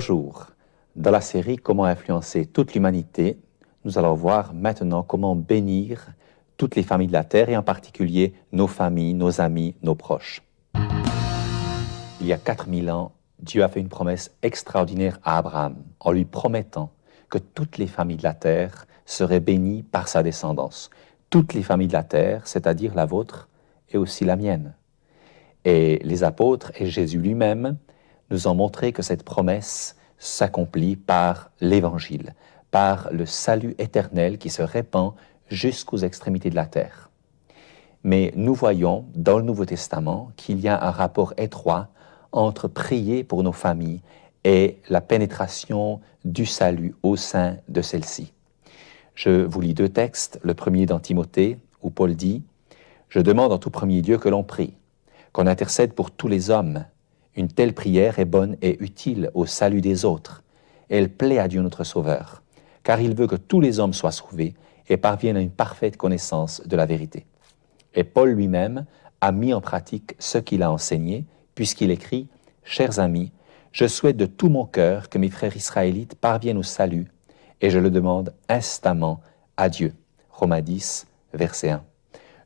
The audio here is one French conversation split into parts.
Bonjour. Dans la série Comment influencer toute l'humanité, nous allons voir maintenant comment bénir toutes les familles de la terre et en particulier nos familles, nos amis, nos proches. Il y a 4000 ans, Dieu a fait une promesse extraordinaire à Abraham en lui promettant que toutes les familles de la terre seraient bénies par sa descendance. Toutes les familles de la terre, c'est-à-dire la vôtre et aussi la mienne. Et les apôtres et Jésus lui-même nous ont montré que cette promesse s'accomplit par l'Évangile, par le salut éternel qui se répand jusqu'aux extrémités de la terre. Mais nous voyons dans le Nouveau Testament qu'il y a un rapport étroit entre prier pour nos familles et la pénétration du salut au sein de celles-ci. Je vous lis deux textes, le premier dans Timothée, où Paul dit « Je demande en tout premier lieu que l'on prie, qu'on intercède pour tous les hommes. Une telle prière est bonne et utile au salut des autres. Elle plaît à Dieu notre Sauveur, car il veut que tous les hommes soient sauvés et parviennent à une parfaite connaissance de la vérité. » Et Paul lui-même a mis en pratique ce qu'il a enseigné, puisqu'il écrit « Chers amis, je souhaite de tout mon cœur que mes frères israélites parviennent au salut, et je le demande instamment à Dieu. » Romains 10, verset 1.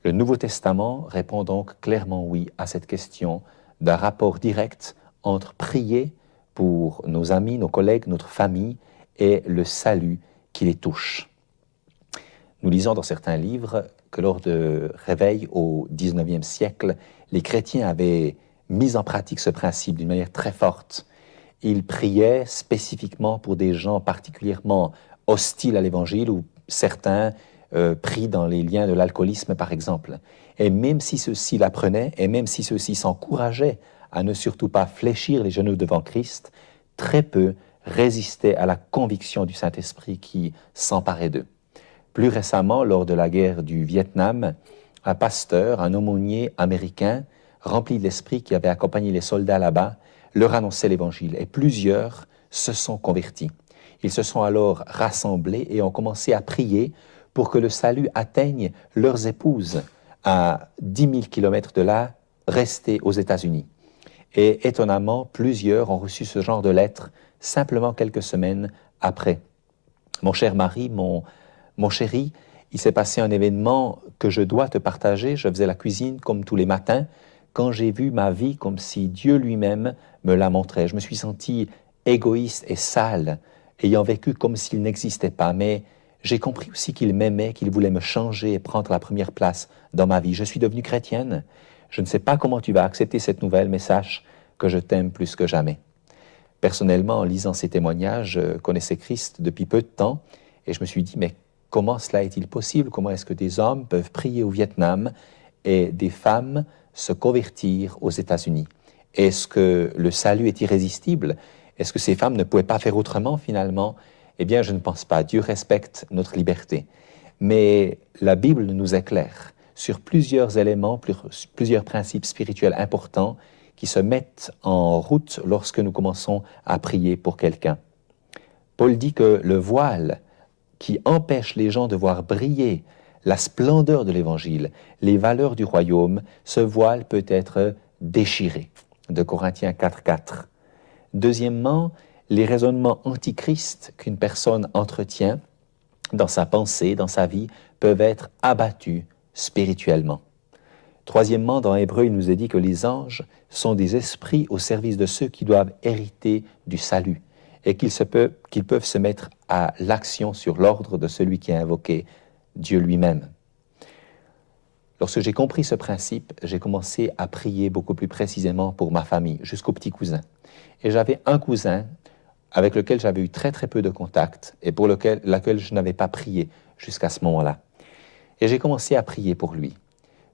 Le Nouveau Testament répond donc clairement oui à cette question d'un rapport direct entre prier pour nos amis, nos collègues, notre famille et le salut qui les touche. Nous lisons dans certains livres que lors de réveils au XIXe siècle, les chrétiens avaient mis en pratique ce principe d'une manière très forte. Ils priaient spécifiquement pour des gens particulièrement hostiles à l'Évangile ou certains pris dans les liens de l'alcoolisme, par exemple. Et même si ceux-ci l'apprenaient, et même si ceux-ci s'encourageaient à ne surtout pas fléchir les genoux devant Christ, très peu résistaient à la conviction du Saint-Esprit qui s'emparait d'eux. Plus récemment, lors de la guerre du Vietnam, un pasteur, un aumônier américain, rempli de l'Esprit qui avait accompagné les soldats là-bas, leur annonçait l'Évangile, et plusieurs se sont convertis. Ils se sont alors rassemblés et ont commencé à prier pour que le salut atteigne leurs épouses à 10 000 kilomètres de là, restées aux États-Unis. Et étonnamment, plusieurs ont reçu ce genre de lettres simplement quelques semaines après. Mon cher mari, mon chéri, il s'est passé un événement que je dois te partager. Je faisais la cuisine comme tous les matins, quand j'ai vu ma vie comme si Dieu lui-même me la montrait. Je me suis senti égoïste et sale, ayant vécu comme s'il n'existait pas, mais j'ai compris aussi qu'il m'aimait, qu'il voulait me changer et prendre la première place dans ma vie. Je suis devenue chrétienne. Je ne sais pas comment tu vas accepter cette nouvelle, mais sache que je t'aime plus que jamais. Personnellement, en lisant ces témoignages, je connaissais Christ depuis peu de temps et je me suis dit, mais comment cela est-il possible? Comment est-ce que des hommes peuvent prier au Vietnam et des femmes se convertir aux États-Unis? Est-ce que le salut est irrésistible? Est-ce que ces femmes ne pouvaient pas faire autrement finalement? Eh bien, je ne pense pas. Dieu respecte notre liberté. Mais la Bible nous éclaire sur plusieurs éléments, plusieurs principes spirituels importants qui se mettent en route lorsque nous commençons à prier pour quelqu'un. Paul dit que le voile qui empêche les gens de voir briller la splendeur de l'Évangile, les valeurs du royaume, ce voile peut être déchiré. De Corinthiens 4:4. Deuxièmement, les raisonnements antichrist qu'une personne entretient dans sa pensée, dans sa vie, peuvent être abattus spirituellement. Troisièmement, dans Hébreux, il nous est dit que les anges sont des esprits au service de ceux qui doivent hériter du salut et qu'ils peuvent se mettre à l'action sur l'ordre de celui qui a invoqué Dieu lui-même. Lorsque j'ai compris ce principe, j'ai commencé à prier beaucoup plus précisément pour ma famille, jusqu'au petit cousin. Et j'avais un cousin avec lequel j'avais eu très très peu de contact et pour lequel je n'avais pas prié jusqu'à ce moment-là. Et j'ai commencé à prier pour lui.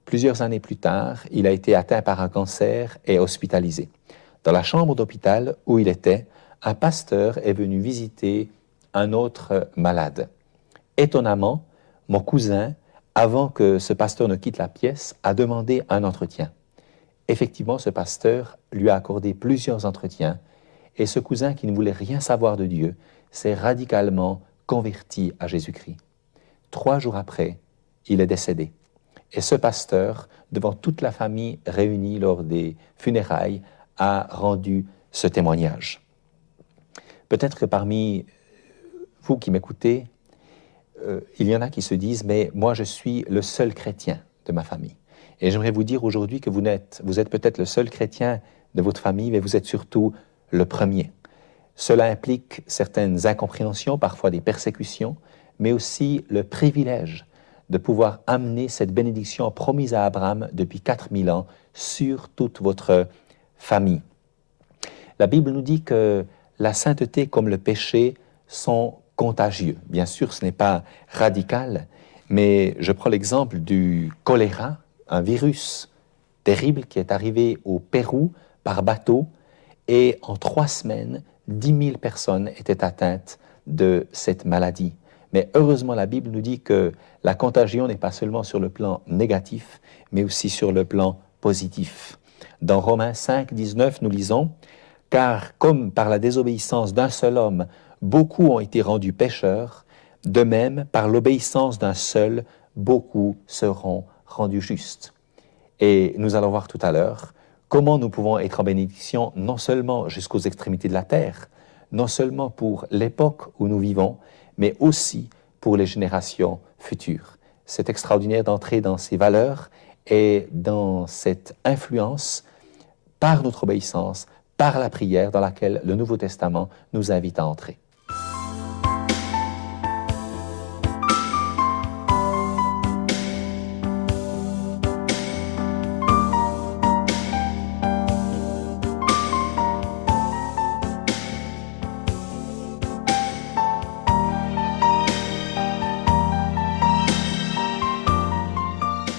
Plusieurs années plus tard, il a été atteint par un cancer et hospitalisé. Dans la chambre d'hôpital où il était, un pasteur est venu visiter un autre malade. Étonnamment, mon cousin, avant que ce pasteur ne quitte la pièce, a demandé un entretien. Effectivement, ce pasteur lui a accordé plusieurs entretiens et ce cousin qui ne voulait rien savoir de Dieu s'est radicalement converti à Jésus-Christ. 3 jours après, il est décédé. Et ce pasteur, devant toute la famille réunie lors des funérailles, a rendu ce témoignage. Peut-être que parmi vous qui m'écoutez, il y en a qui se disent « mais moi je suis le seul chrétien de ma famille ». Et j'aimerais vous dire aujourd'hui que vous êtes peut-être le seul chrétien de votre famille, mais vous êtes surtout le premier. Cela implique certaines incompréhensions, parfois des persécutions, mais aussi le privilège de pouvoir amener cette bénédiction promise à Abraham depuis 4000 ans sur toute votre famille. La Bible nous dit que la sainteté comme le péché sont contagieux. Bien sûr, ce n'est pas radical, mais je prends l'exemple du choléra, un virus terrible qui est arrivé au Pérou par bateau, et en 3 semaines, 10 000 personnes étaient atteintes de cette maladie. Mais heureusement, la Bible nous dit que la contagion n'est pas seulement sur le plan négatif, mais aussi sur le plan positif. Dans Romains 5, 19, nous lisons « Car comme par la désobéissance d'un seul homme, beaucoup ont été rendus pécheurs, de même, par l'obéissance d'un seul, beaucoup seront rendus justes. » Et nous allons voir tout à l'heure comment nous pouvons être en bénédiction non seulement jusqu'aux extrémités de la terre, non seulement pour l'époque où nous vivons, mais aussi pour les générations futures. C'est extraordinaire d'entrer dans ces valeurs et dans cette influence par notre obéissance, par la prière dans laquelle le Nouveau Testament nous invite à entrer.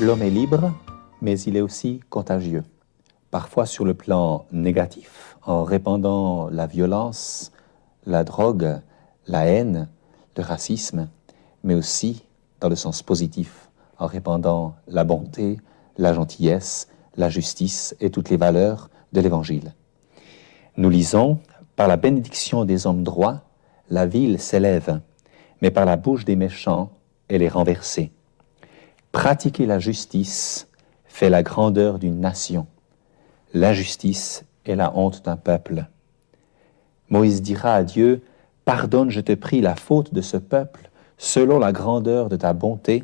L'homme est libre, mais il est aussi contagieux. Parfois sur le plan négatif, en répandant la violence, la drogue, la haine, le racisme, mais aussi dans le sens positif, en répandant la bonté, la gentillesse, la justice et toutes les valeurs de l'Évangile. Nous lisons « Par la bénédiction des hommes droits, la ville s'élève, mais par la bouche des méchants, elle est renversée. Pratiquer la justice fait la grandeur d'une nation. L'injustice est la honte d'un peuple. » Moïse dira à Dieu, « Pardonne, je te prie, la faute de ce peuple, selon la grandeur de ta bonté. »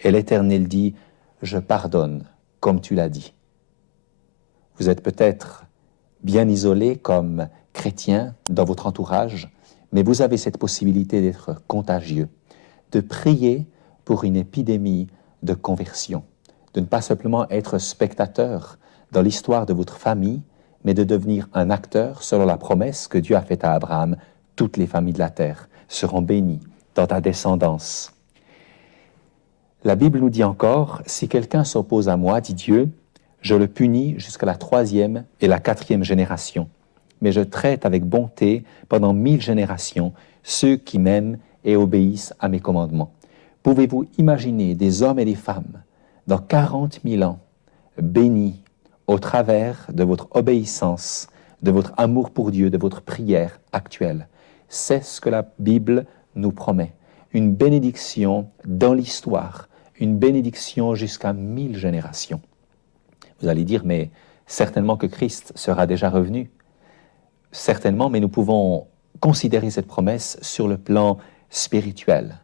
Et l'Éternel dit, « Je pardonne, comme tu l'as dit. » Vous êtes peut-être bien isolé comme chrétien dans votre entourage, mais vous avez cette possibilité d'être contagieux, de prier pour une épidémie de conversion, de ne pas simplement être spectateur dans l'histoire de votre famille, mais de devenir un acteur selon la promesse que Dieu a faite à Abraham. Toutes les familles de la terre seront bénies dans ta descendance. La Bible nous dit encore, « Si quelqu'un s'oppose à moi, dit Dieu, je le punis jusqu'à la 3e et la 4e génération. Mais je traite avec bonté pendant 1000 générations ceux qui m'aiment et obéissent à mes commandements. » Pouvez-vous imaginer des hommes et des femmes dans 40 000 ans bénis au travers de votre obéissance, de votre amour pour Dieu, de votre prière actuelle? C'est ce que la Bible nous promet. Une bénédiction dans l'histoire, une bénédiction jusqu'à 1000 générations. Vous allez dire, mais certainement que Christ sera déjà revenu. Certainement, mais nous pouvons considérer cette promesse sur le plan spirituel.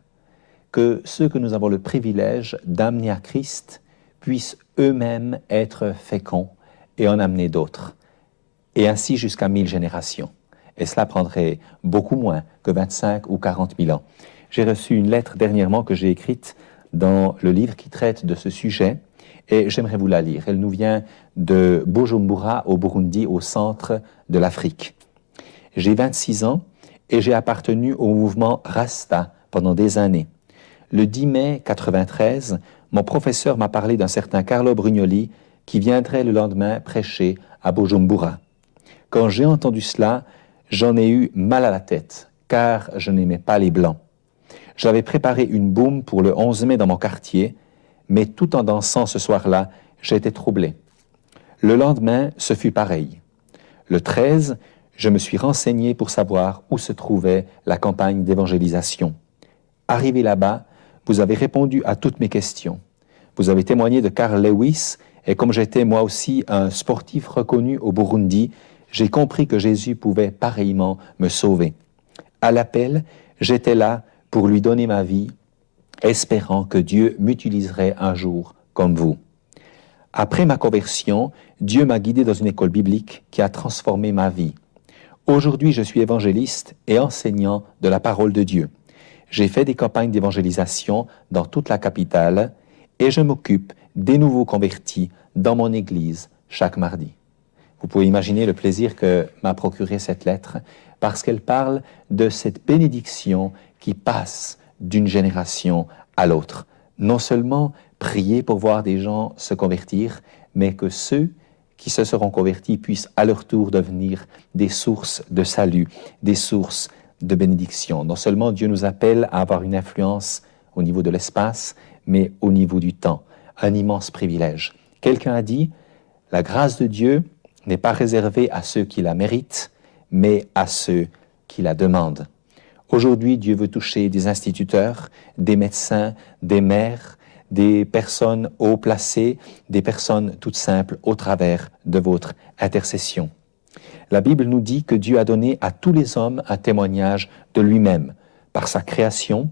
Que ceux que nous avons le privilège d'amener à Christ puissent eux-mêmes être féconds et en amener d'autres, et ainsi jusqu'à 1000 générations. Et cela prendrait beaucoup moins que 25 ou 40 000 ans. J'ai reçu une lettre dernièrement que j'ai écrite dans le livre qui traite de ce sujet, et j'aimerais vous la lire. Elle nous vient de Bujumbura, au Burundi, au centre de l'Afrique. J'ai 26 ans et j'ai appartenu au mouvement Rasta pendant des années. Le 10 mai 1993, mon professeur m'a parlé d'un certain Carlo Brugnoli qui viendrait le lendemain prêcher à Bujumbura. Quand j'ai entendu cela, j'en ai eu mal à la tête, car je n'aimais pas les Blancs. J'avais préparé une boum pour le 11 mai dans mon quartier, mais tout en dansant ce soir-là, j'étais troublé. Le lendemain, ce fut pareil. Le 13, je me suis renseigné pour savoir où se trouvait la campagne d'évangélisation. Arrivé là-bas, vous avez répondu à toutes mes questions. Vous avez témoigné de Carl Lewis, et comme j'étais moi aussi un sportif reconnu au Burundi, j'ai compris que Jésus pouvait pareillement me sauver. À l'appel, j'étais là pour lui donner ma vie, espérant que Dieu m'utiliserait un jour comme vous. Après ma conversion, Dieu m'a guidé dans une école biblique qui a transformé ma vie. Aujourd'hui, je suis évangéliste et enseignant de la parole de Dieu. J'ai fait des campagnes d'évangélisation dans toute la capitale et je m'occupe des nouveaux convertis dans mon église chaque mardi. Vous pouvez imaginer le plaisir que m'a procuré cette lettre parce qu'elle parle de cette bénédiction qui passe d'une génération à l'autre. Non seulement prier pour voir des gens se convertir, mais que ceux qui se seront convertis puissent à leur tour devenir des sources de salut, des sources de bénédiction. Non seulement Dieu nous appelle à avoir une influence au niveau de l'espace, mais au niveau du temps. Un immense privilège. Quelqu'un a dit, la grâce de Dieu n'est pas réservée à ceux qui la méritent, mais à ceux qui la demandent. Aujourd'hui, Dieu veut toucher des instituteurs, des médecins, des maires, des personnes haut placées, des personnes toutes simples au travers de votre intercession. La Bible nous dit que Dieu a donné à tous les hommes un témoignage de lui-même, par sa création,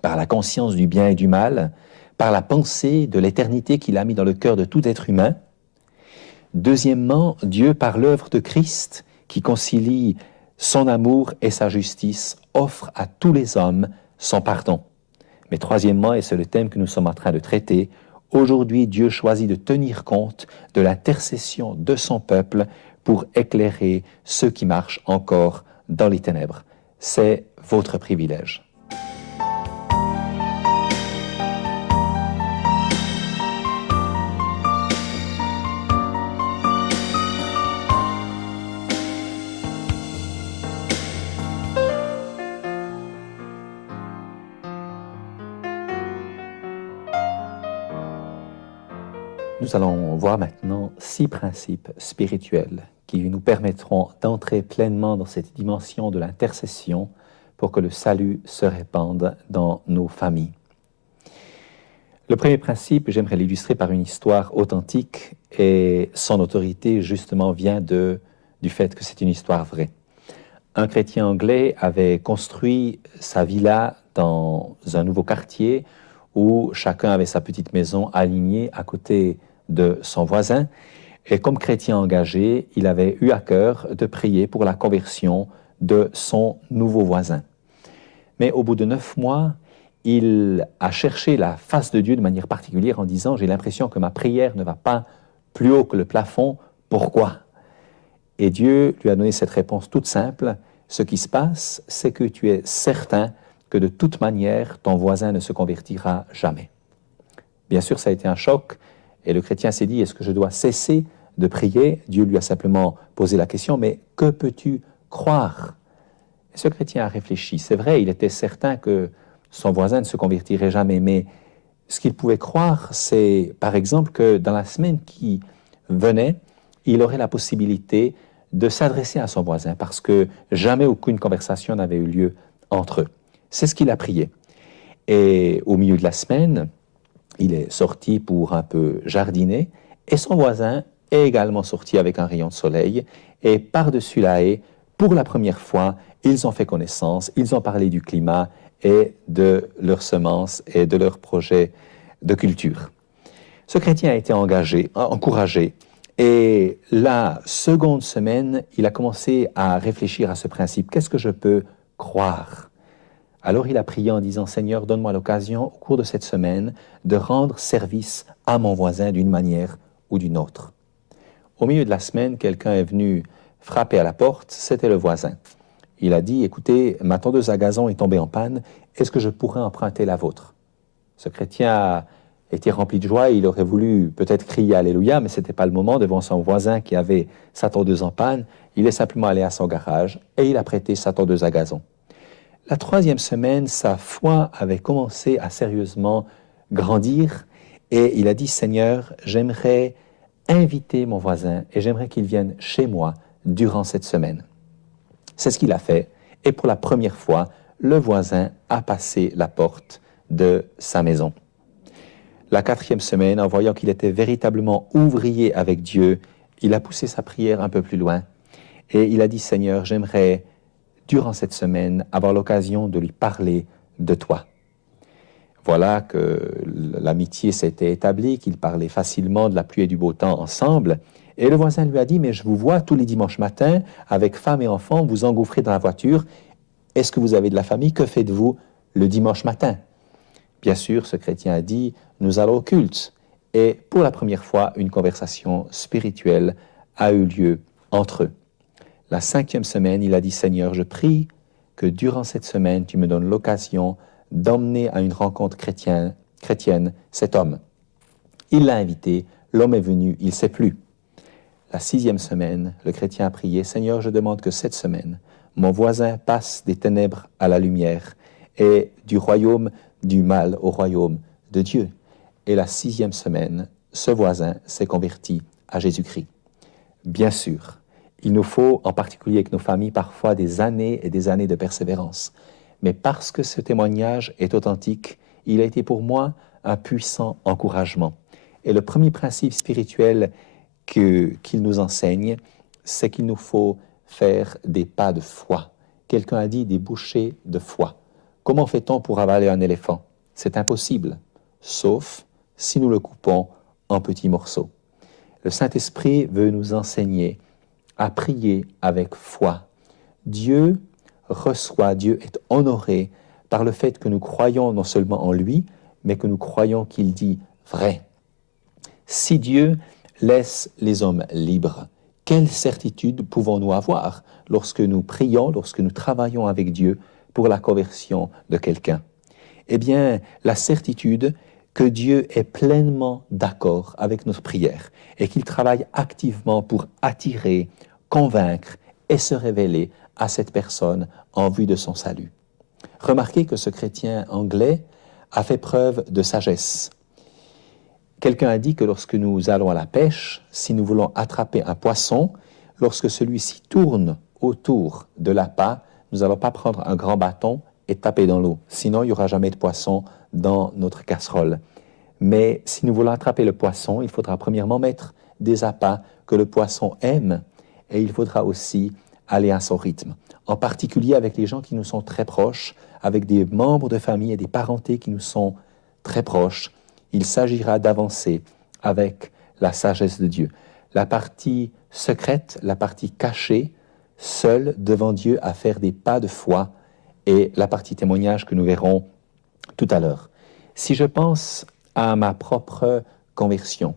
par la conscience du bien et du mal, par la pensée de l'éternité qu'il a mis dans le cœur de tout être humain. Deuxièmement, Dieu, par l'œuvre de Christ, qui concilie son amour et sa justice, offre à tous les hommes son pardon. Mais troisièmement, et c'est le thème que nous sommes en train de traiter, aujourd'hui Dieu choisit de tenir compte de l'intercession de son peuple pour éclairer ceux qui marchent encore dans les ténèbres. C'est votre privilège. Nous allons voir maintenant 6 principes spirituels qui nous permettront d'entrer pleinement dans cette dimension de l'intercession pour que le salut se répande dans nos familles. Le premier principe, j'aimerais l'illustrer par une histoire authentique et son autorité justement vient du fait que c'est une histoire vraie. Un chrétien anglais avait construit sa villa dans un nouveau quartier où chacun avait sa petite maison alignée à côté de son voisin. Et comme chrétien engagé, il avait eu à cœur de prier pour la conversion de son nouveau voisin. Mais au bout de 9 mois, il a cherché la face de Dieu de manière particulière en disant « J'ai l'impression que ma prière ne va pas plus haut que le plafond. Pourquoi ?» Et Dieu lui a donné cette réponse toute simple. Ce qui se passe, c'est que tu es certain que de toute manière, ton voisin ne se convertira jamais. Bien sûr, ça a été un choc. Et le chrétien s'est dit, est-ce que je dois cesser de prier? Dieu lui a simplement posé la question, mais que peux-tu croire? Et ce chrétien a réfléchi. C'est vrai, il était certain que son voisin ne se convertirait jamais, mais ce qu'il pouvait croire, c'est par exemple que dans la semaine qui venait, il aurait la possibilité de s'adresser à son voisin, parce que jamais aucune conversation n'avait eu lieu entre eux. C'est ce qu'il a prié. Et au milieu de la semaine, il est sorti pour un peu jardiner et son voisin est également sorti avec un rayon de soleil et par-dessus la haie, pour la première fois, ils ont fait connaissance, ils ont parlé du climat et de leurs semences et de leurs projets de culture. Ce chrétien a été encouragé et la seconde semaine, il a commencé à réfléchir à ce principe. Qu'est-ce que je peux croire ? Alors il a prié en disant « Seigneur, donne-moi l'occasion au cours de cette semaine de rendre service à mon voisin d'une manière ou d'une autre. » Au milieu de la semaine, quelqu'un est venu frapper à la porte, c'était le voisin. Il a dit « Écoutez, ma tondeuse à gazon est tombée en panne, est-ce que je pourrais emprunter la vôtre ?» Ce chrétien a été rempli de joie, il aurait voulu peut-être crier « Alléluia », mais ce n'était pas le moment devant son voisin qui avait sa tondeuse en panne. Il est simplement allé à son garage et il a prêté sa tondeuse à gazon. La troisième semaine, sa foi avait commencé à sérieusement grandir et il a dit « Seigneur, j'aimerais inviter mon voisin et j'aimerais qu'il vienne chez moi durant cette semaine. » C'est ce qu'il a fait et pour la première fois, le voisin a passé la porte de sa maison. La quatrième semaine, en voyant qu'il était véritablement ouvrier avec Dieu, il a poussé sa prière un peu plus loin Et il a dit, Seigneur, j'aimerais, durant cette semaine, avoir l'occasion de lui parler de toi. Voilà que l'amitié s'était établie, qu'ils parlaient facilement de la pluie et du beau temps ensemble. Et le voisin lui a dit, mais je vous vois tous les dimanches matins, avec femme et enfants, vous engouffrez dans la voiture. Est-ce que vous avez de la famille? Que faites-vous le dimanche matin? Bien sûr, ce chrétien a dit, nous allons au culte. Et pour la première fois, une conversation spirituelle a eu lieu entre eux. La 5e semaine, il a dit, Seigneur, je prie que durant cette semaine, tu me donnes l'occasion d'emmener à une rencontre chrétienne cet homme. Il l'a invité, l'homme est venu, il ne sait plus. La 6e semaine, le chrétien a prié, Seigneur, je demande que cette semaine, mon voisin passe des ténèbres à la lumière et du royaume du mal au royaume de Dieu. Et la 6e semaine, ce voisin s'est converti à Jésus-Christ. Bien sûr, il nous faut, en particulier avec nos familles, parfois des années et des années de persévérance. Mais parce que ce témoignage est authentique, il a été pour moi un puissant encouragement. Et le premier principe spirituel qu'il nous enseigne, c'est qu'il nous faut faire des pas de foi. Quelqu'un a dit des bouchées de foi. Comment fait-on pour avaler un éléphant? C'est impossible, sauf si nous le coupons en petits morceaux. Le Saint-Esprit veut nous enseigner à prier avec foi. Dieu reçoit, Dieu est honoré par le fait que nous croyons non seulement en lui, mais que nous croyons qu'il dit vrai. Si Dieu laisse les hommes libres, quelle certitude pouvons-nous avoir lorsque nous prions, lorsque nous travaillons avec Dieu pour la conversion de quelqu'un? Eh bien, la certitude que Dieu est pleinement d'accord avec notre prière et qu'il travaille activement pour attirer, convaincre et se révéler à cette personne en vue de son salut. Remarquez que ce chrétien anglais a fait preuve de sagesse. Quelqu'un a dit que lorsque nous allons à la pêche, si nous voulons attraper un poisson, lorsque celui-ci tourne autour de l'appât, nous n'allons pas prendre un grand bâton et taper dans l'eau. Sinon, il n'y aura jamais de poisson dans notre casserole. Mais si nous voulons attraper le poisson, il faudra premièrement mettre des appâts que le poisson aime et il faudra aussi aller à son rythme. En particulier avec les gens qui nous sont très proches, avec des membres de famille et des parentés qui nous sont très proches, il s'agira d'avancer avec la sagesse de Dieu. La partie secrète, la partie cachée, seule devant Dieu à faire des pas de foi, et la partie témoignage que nous verrons tout à l'heure. Si je pense à ma propre conversion,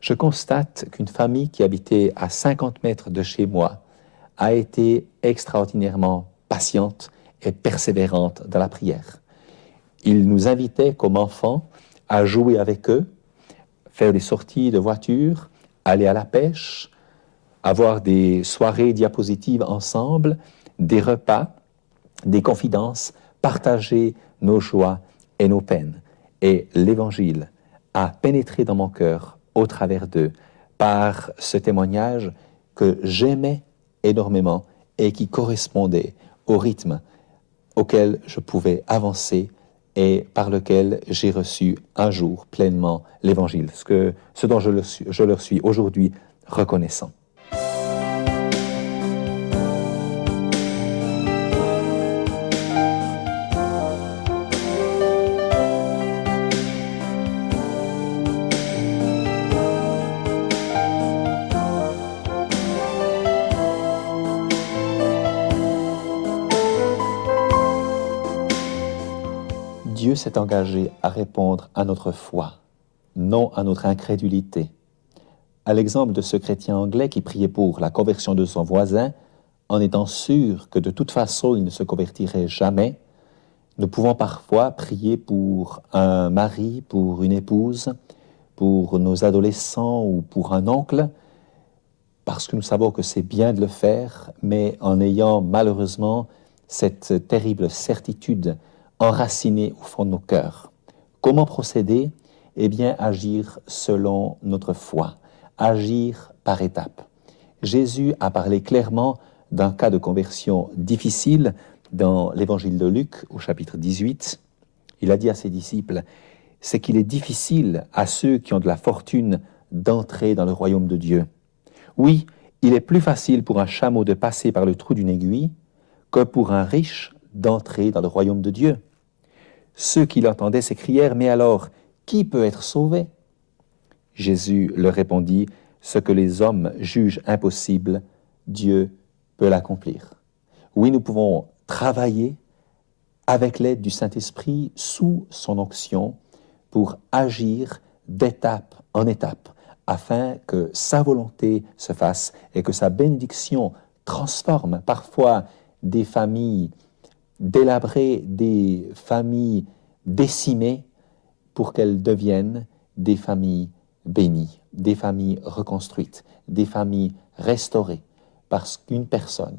je constate qu'une famille qui habitait à 50 mètres de chez moi a été extraordinairement patiente et persévérante dans la prière. Ils nous invitaient comme enfants à jouer avec eux, faire des sorties de voiture, aller à la pêche, avoir des soirées diapositives ensemble, des repas, des confidences, partager nos joies et nos peines. Et l'Évangile a pénétré dans mon cœur au travers d'eux par ce témoignage que j'aimais énormément et qui correspondait au rythme auquel je pouvais avancer et par lequel j'ai reçu un jour pleinement l'Évangile, ce dont je leur suis aujourd'hui reconnaissant. Dieu s'est engagé à répondre à notre foi, non à notre incrédulité. À l'exemple de ce chrétien anglais qui priait pour la conversion de son voisin, en étant sûr que de toute façon il ne se convertirait jamais, nous pouvons parfois prier pour un mari, pour une épouse, pour nos adolescents ou pour un oncle, parce que nous savons que c'est bien de le faire, mais en ayant malheureusement cette terrible certitude enracinée au fond de nos cœurs. Comment procéder? Eh bien, agir selon notre foi, agir par étapes. Jésus a parlé clairement d'un cas de conversion difficile dans l'évangile de Luc, au chapitre 18. Il a dit à ses disciples, c'est qu'il est difficile à ceux qui ont de la fortune d'entrer dans le royaume de Dieu. Oui, Il est plus facile pour un chameau de passer par le trou d'une aiguille que pour un riche d'entrer dans le royaume de Dieu. Ceux qui l'entendaient s'écrièrent, mais alors, qui peut être sauvé? Jésus leur répondit, ce que les hommes jugent impossible, Dieu peut l'accomplir. Oui, nous pouvons travailler avec l'aide du Saint-Esprit sous son onction pour agir d'étape en étape afin que sa volonté se fasse et que sa bénédiction transforme parfois des familles délabrées, des familles décimées pour qu'elles deviennent des familles bénies, des familles reconstruites, des familles restaurées parce qu'une personne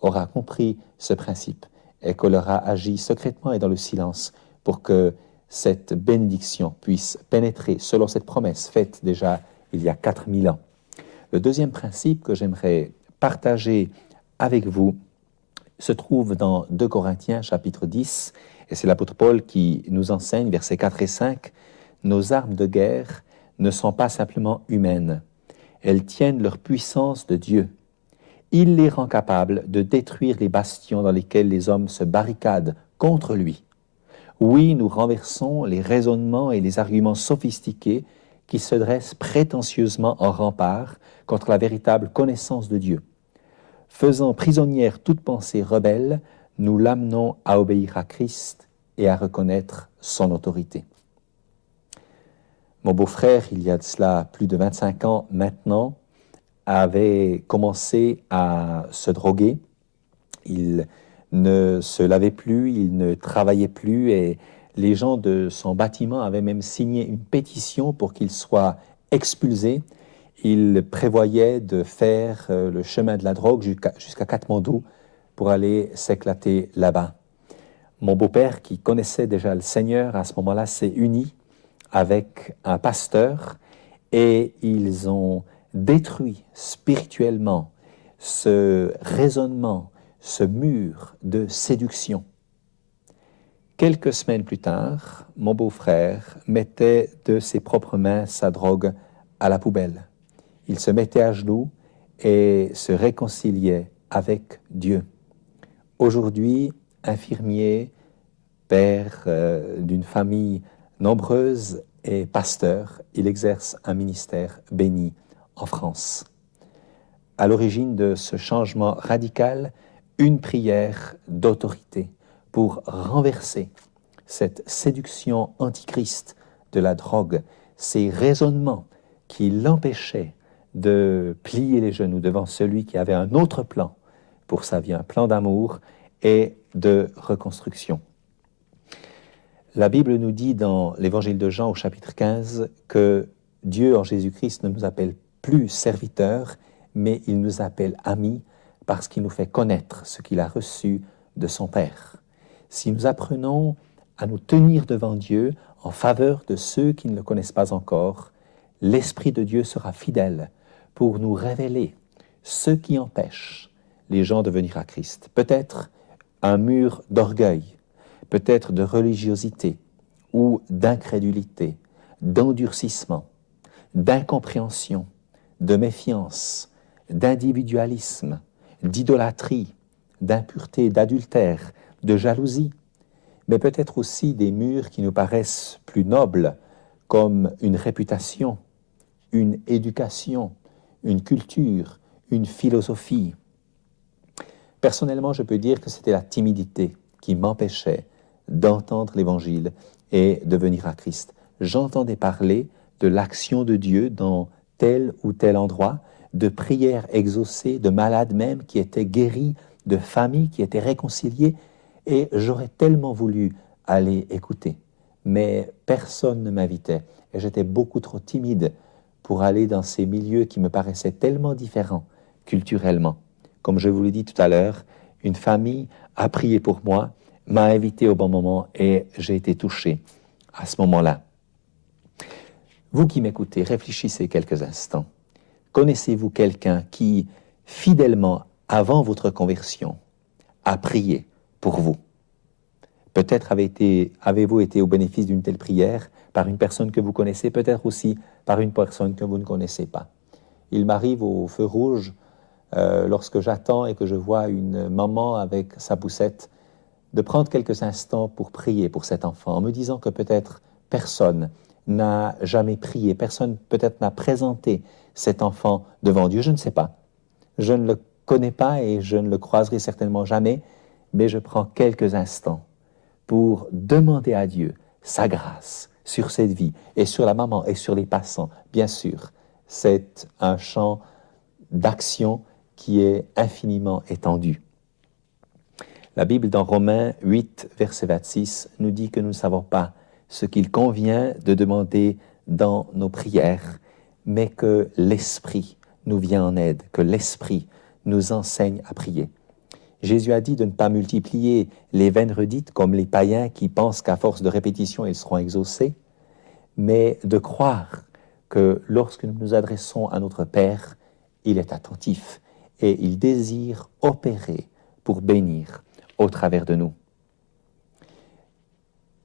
aura compris ce principe et qu'elle aura agi secrètement et dans le silence pour que cette bénédiction puisse pénétrer selon cette promesse faite déjà il y a 4000 ans. Le deuxième principe que j'aimerais partager avec vous se trouve dans 2 Corinthiens chapitre 10, et c'est l'apôtre Paul qui nous enseigne, versets 4 et 5, « Nos armes de guerre ne sont pas simplement humaines, elles tiennent leur puissance de Dieu. Il les rend capables de détruire les bastions dans lesquels les hommes se barricadent contre lui. Oui, nous renversons les raisonnements et les arguments sophistiqués qui se dressent prétentieusement en rempart contre la véritable connaissance de Dieu. Faisant prisonnière toute pensée rebelle, nous l'amenons à obéir à Christ et à reconnaître son autorité. » Mon beau-frère, il y a de cela plus de 25 ans maintenant, avait commencé à se droguer. Il ne se lavait plus, il ne travaillait plus et les gens de son bâtiment avaient même signé une pétition pour qu'il soit expulsé. Il prévoyait de faire le chemin de la drogue jusqu'à Katmandou pour aller s'éclater là-bas. Mon beau-père, qui connaissait déjà le Seigneur, à ce moment-là, s'est uni avec un pasteur et ils ont détruit spirituellement ce raisonnement, ce mur de séduction. Quelques semaines plus tard, mon beau-frère mettait de ses propres mains sa drogue à la poubelle. Il se mettait à genoux et se réconciliait avec Dieu. Aujourd'hui, infirmier, père d'une famille nombreuse et pasteur, il exerce un ministère béni en France. À l'origine de ce changement radical, une prière d'autorité pour renverser cette séduction antichrist de la drogue, ces raisonnements qui l'empêchaient de plier les genoux devant celui qui avait un autre plan pour sa vie, un plan d'amour et de reconstruction. La Bible nous dit dans l'Évangile de Jean au chapitre 15 que Dieu en Jésus-Christ ne nous appelle plus serviteurs, mais il nous appelle amis parce qu'il nous fait connaître ce qu'il a reçu de son Père. Si nous apprenons à nous tenir devant Dieu en faveur de ceux qui ne le connaissent pas encore, l'Esprit de Dieu sera fidèle pour nous révéler ce qui empêche les gens de venir à Christ. Peut-être un mur d'orgueil, peut-être de religiosité ou d'incrédulité, d'endurcissement, d'incompréhension, de méfiance, d'individualisme, d'idolâtrie, d'impureté, d'adultère, de jalousie, mais peut-être aussi des murs qui nous paraissent plus nobles, comme une réputation, une éducation, une culture, une philosophie. Personnellement, je peux dire que c'était la timidité qui m'empêchait d'entendre l'Évangile et de venir à Christ. J'entendais parler de l'action de Dieu dans tel ou tel endroit, de prières exaucées, de malades même qui étaient guéris, de familles qui étaient réconciliées, et j'aurais tellement voulu aller écouter. Mais personne ne m'invitait, et j'étais beaucoup trop timide pour aller dans ces milieux qui me paraissaient tellement différents culturellement. Comme je vous l'ai dit tout à l'heure, une famille a prié pour moi, m'a invité au bon moment, et j'ai été touché à ce moment-là. Vous qui m'écoutez, réfléchissez quelques instants. Connaissez-vous quelqu'un qui, fidèlement, avant votre conversion, a prié pour vous? Peut-être avez-vous été au bénéfice d'une telle prière par une personne que vous connaissez, peut-être aussi par une personne que vous ne connaissez pas. Il m'arrive au feu rouge lorsque j'attends et que je vois une maman avec sa poussette, de prendre quelques instants pour prier pour cet enfant, en me disant que peut-être personne n'a jamais prié, personne peut-être n'a présenté cet enfant devant Dieu, je ne sais pas. Je ne le connais pas et je ne le croiserai certainement jamais, mais je prends quelques instants pour demander à Dieu sa grâce sur cette vie et sur la maman et sur les passants. Bien sûr, c'est un champ d'action qui est infiniment étendu. La Bible dans Romains 8, verset 26, nous dit que nous ne savons pas ce qu'il convient de demander dans nos prières, mais que l'Esprit nous vient en aide, que l'Esprit nous enseigne à prier. Jésus a dit de ne pas multiplier les vaines redites comme les païens qui pensent qu'à force de répétition, ils seront exaucés, mais de croire que lorsque nous nous adressons à notre Père, il est attentif et il désire opérer pour bénir au travers de nous.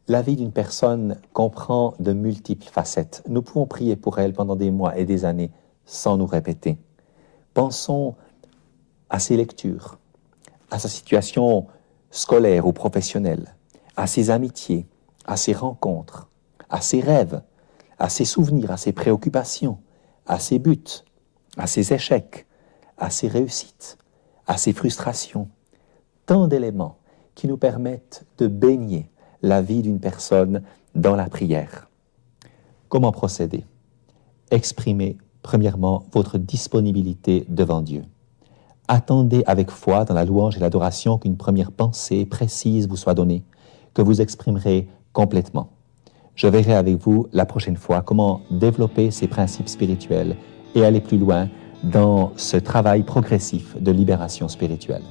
La vie d'une personne comprend de multiples facettes. Nous pouvons prier pour elle pendant des mois et des années sans nous répéter. Pensons à ses lectures, à sa situation scolaire ou professionnelle, à ses amitiés, à ses rencontres, à ses rêves, à ses souvenirs, à ses préoccupations, à ses buts, à ses échecs, à ses réussites, à ses frustrations. Tant d'éléments qui nous permettent de baigner la vie d'une personne dans la prière. Comment procéder? Exprimez premièrement votre disponibilité devant Dieu. Attendez avec foi dans la louange et l'adoration qu'une première pensée précise vous soit donnée, que vous exprimerez complètement. Je verrai avec vous la prochaine fois comment développer ces principes spirituels et aller plus loin dans ce travail progressif de libération spirituelle.